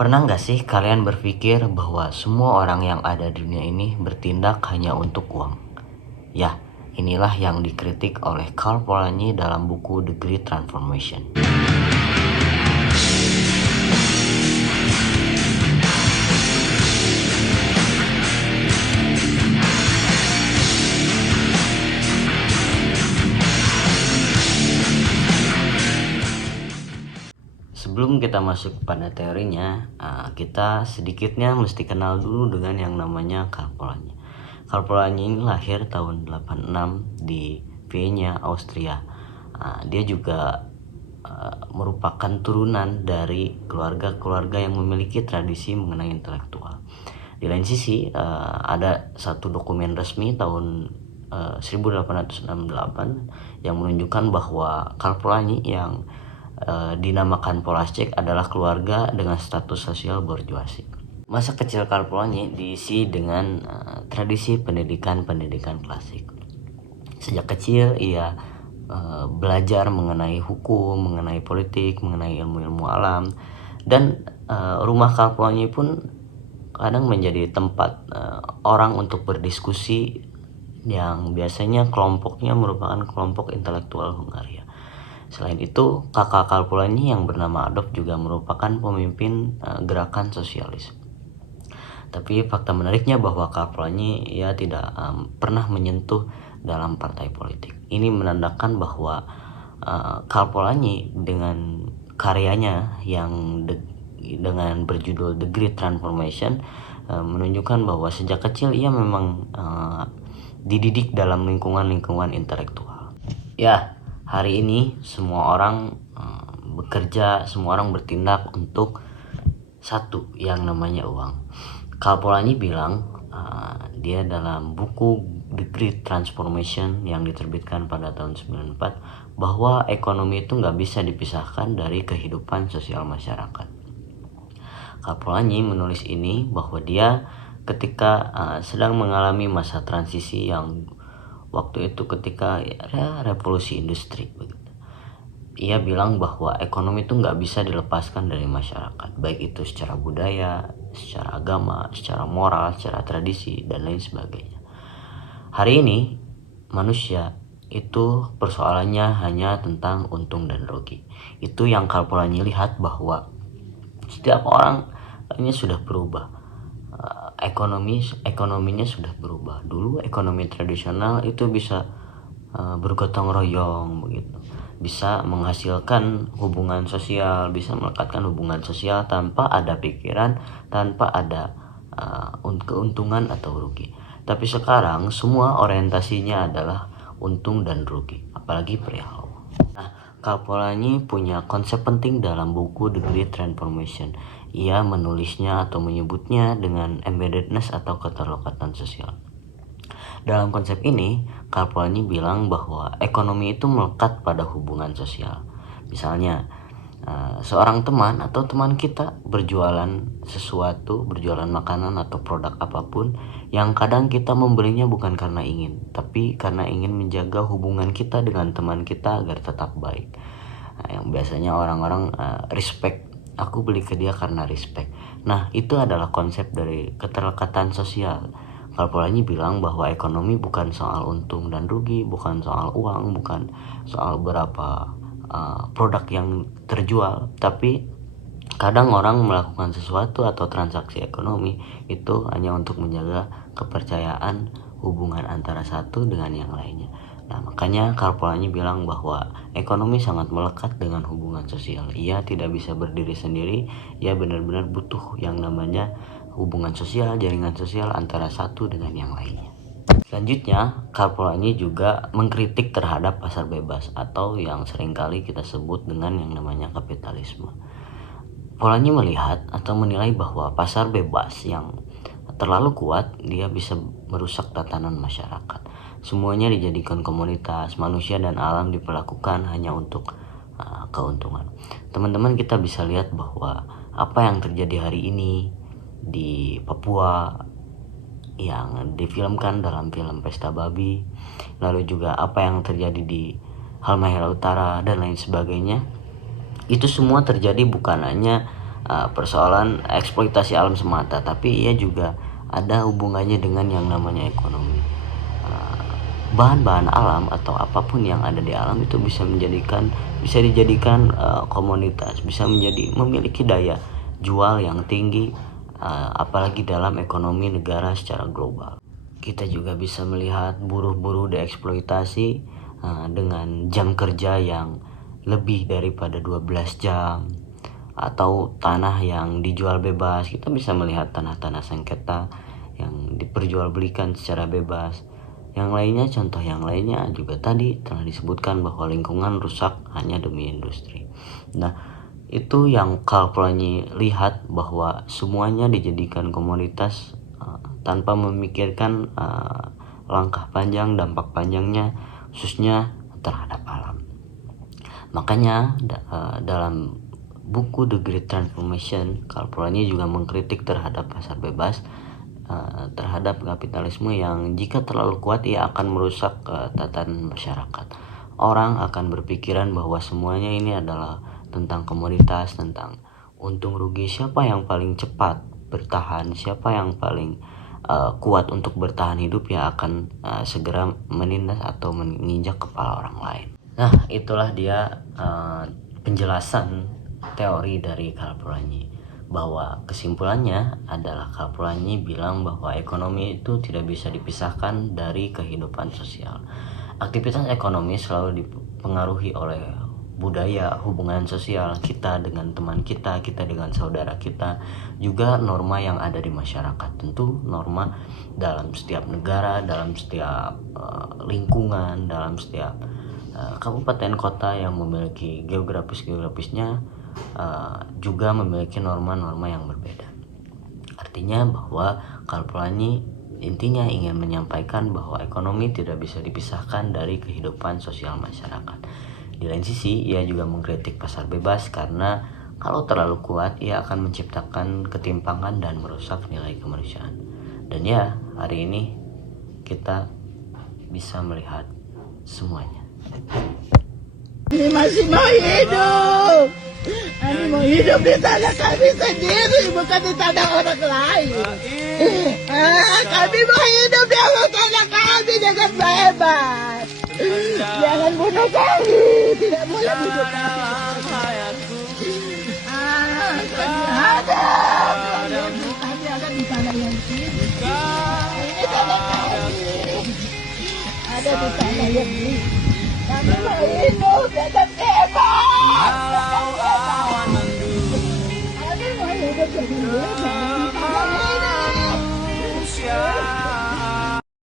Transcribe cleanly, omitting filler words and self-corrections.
Pernah nggak sih kalian berpikir bahwa semua orang yang ada di dunia ini bertindak hanya untuk uang? Ya, inilah yang dikritik oleh Karl Polanyi dalam buku The Great Transformation. Sebelum kita masuk pada teorinya, kita sedikitnya mesti kenal dulu dengan yang namanya Karl Polanyi. Karl Polanyi ini lahir tahun 86 di Vienna, Austria. Dia juga merupakan turunan dari keluarga-keluarga yang memiliki tradisi mengenai intelektual. Di lain sisi, ada satu dokumen resmi tahun 1868 yang menunjukkan bahwa Karl Polanyi yang dinamakan Polaszczak adalah keluarga dengan status sosial borjuasi. Masa kecil Karl Polanyi diisi dengan tradisi pendidikan klasik. Sejak kecil ia belajar mengenai hukum, mengenai politik, mengenai ilmu-ilmu alam, dan rumah Karl Polanyi pun kadang menjadi tempat orang untuk berdiskusi yang biasanya kelompoknya merupakan kelompok intelektual Hungaria. Selain itu, kakak Karl Polanyi yang bernama Adolf juga merupakan pemimpin gerakan sosialis. Tapi fakta menariknya bahwa Karl Polanyi tidak pernah menyentuh dalam partai politik. Ini menandakan bahwa Karl Polanyi dengan karyanya yang dengan berjudul The Great Transformation menunjukkan bahwa sejak kecil ia memang dididik dalam lingkungan intelektual. Ya, hari ini semua orang bekerja, semua orang bertindak untuk satu yang namanya uang. Karl Polanyi bilang dia dalam buku The Great Transformation yang diterbitkan pada tahun 94 bahwa ekonomi itu nggak bisa dipisahkan dari kehidupan sosial masyarakat. Karl Polanyi menulis ini bahwa dia ketika sedang mengalami masa transisi yang waktu itu ketika revolusi industri begitu. Ia bilang bahwa ekonomi itu nggak bisa dilepaskan dari masyarakat, baik itu secara budaya, secara agama, secara moral, secara tradisi, dan lain sebagainya. Hari ini manusia itu persoalannya hanya tentang untung dan rugi. Itu yang Karl Polanyi lihat bahwa setiap orang ini sudah berubah. Ekonominya sudah berubah. Dulu ekonomi tradisional itu bisa bergotong royong begitu, bisa menghasilkan hubungan sosial, bisa melekatkan hubungan sosial tanpa ada pikiran, tanpa ada keuntungan atau rugi. Tapi sekarang semua orientasinya adalah untung dan rugi, apalagi perihal. Karl Polanyi punya konsep penting dalam buku The Great Transformation. Ia menulisnya atau menyebutnya dengan embeddedness atau keterlekatan sosial. Dalam konsep ini, Karl Polanyi bilang bahwa ekonomi itu melekat pada hubungan sosial. Misalnya, seorang teman atau teman kita berjualan sesuatu, berjualan makanan atau produk apapun yang kadang kita membelinya bukan karena ingin, tapi karena ingin menjaga hubungan kita dengan teman kita agar tetap baik. Yang biasanya orang-orang respect, aku beli ke dia karena respect. Nah, itu adalah konsep dari keterlekatan sosial. Karl Polanyi bilang bahwa ekonomi bukan soal untung dan rugi, bukan soal uang, bukan soal berapa produk yang terjual, tapi kadang orang melakukan sesuatu atau transaksi ekonomi itu hanya untuk menjaga kepercayaan hubungan antara satu dengan yang lainnya. Nah, makanya Karl Polanyi bilang bahwa ekonomi sangat melekat dengan hubungan sosial. Ia tidak bisa berdiri sendiri, ia benar-benar butuh yang namanya hubungan sosial, jaringan sosial antara satu dengan yang lainnya. Selanjutnya, Karl Polanyi juga mengkritik terhadap pasar bebas atau yang seringkali kita sebut dengan yang namanya kapitalisme. Polanyi melihat atau menilai bahwa pasar bebas yang terlalu kuat dia bisa merusak tatanan masyarakat. Semuanya dijadikan komoditas, manusia dan alam diperlakukan hanya untuk keuntungan. Teman-teman, kita bisa lihat bahwa apa yang terjadi hari ini di Papua yang difilmkan dalam film Pesta Babi, lalu juga apa yang terjadi di Halmahera Utara dan lain sebagainya, itu semua terjadi bukan hanya persoalan eksploitasi alam semata, tapi ia juga ada hubungannya dengan yang namanya ekonomi. Bahan-bahan alam atau apapun yang ada di alam itu bisa dijadikan komoditas, bisa memiliki daya jual yang tinggi, apalagi dalam ekonomi negara secara global. Kita juga bisa melihat buruh-buruh dieksploitasi dengan jam kerja yang lebih daripada 12 jam, atau tanah yang dijual bebas. Kita bisa melihat tanah-tanah sengketa yang diperjualbelikan secara bebas. Contoh yang lainnya juga tadi telah disebutkan bahwa lingkungan rusak hanya demi industri. Nah, itu yang Karl Polanyi lihat, bahwa semuanya dijadikan komoditas tanpa memikirkan langkah panjang, dampak panjangnya, khususnya terhadap alam. Makanya dalam buku The Great Transformation, Karl Polanyi juga mengkritik terhadap pasar bebas, terhadap kapitalisme yang jika terlalu kuat ia akan merusak tatanan masyarakat. Orang akan berpikiran bahwa semuanya ini adalah tentang komoditas, tentang untung rugi, siapa yang paling cepat bertahan, siapa yang paling kuat untuk bertahan hidup, ya akan segera menindas atau menginjak kepala orang lain. Nah, itulah dia penjelasan teori dari Karl Polanyi, bahwa kesimpulannya adalah Karl Polanyi bilang bahwa ekonomi itu tidak bisa dipisahkan dari kehidupan sosial. Aktivitas ekonomi selalu dipengaruhi oleh budaya, hubungan sosial kita dengan teman kita dengan saudara kita, juga norma yang ada di masyarakat. Tentu norma dalam setiap negara, dalam setiap lingkungan, dalam setiap kabupaten kota yang memiliki geografisnya juga memiliki norma-norma yang berbeda. Artinya bahwa Karl Polanyi intinya ingin menyampaikan bahwa ekonomi tidak bisa dipisahkan dari kehidupan sosial masyarakat. Di lain sisi, ia juga mengkritik pasar bebas karena kalau terlalu kuat ia akan menciptakan ketimpangan dan merusak nilai kemanusiaan. Dan ya, hari ini kita bisa melihat semuanya. Ini masih mau hidup. Ini mau hidup di tanah kami sendiri, bukan di tanah orang lain. Kami mau hidup di tanah kami dengan bebas. Jangan bunuh kami, tidak boleh bunuh kami. Kami akan di tanah yang ini. Ini tanah kami. Ada di tanah yang ini. Kami mau hidup dengan bebas. Kami mau hidup dengan bebas.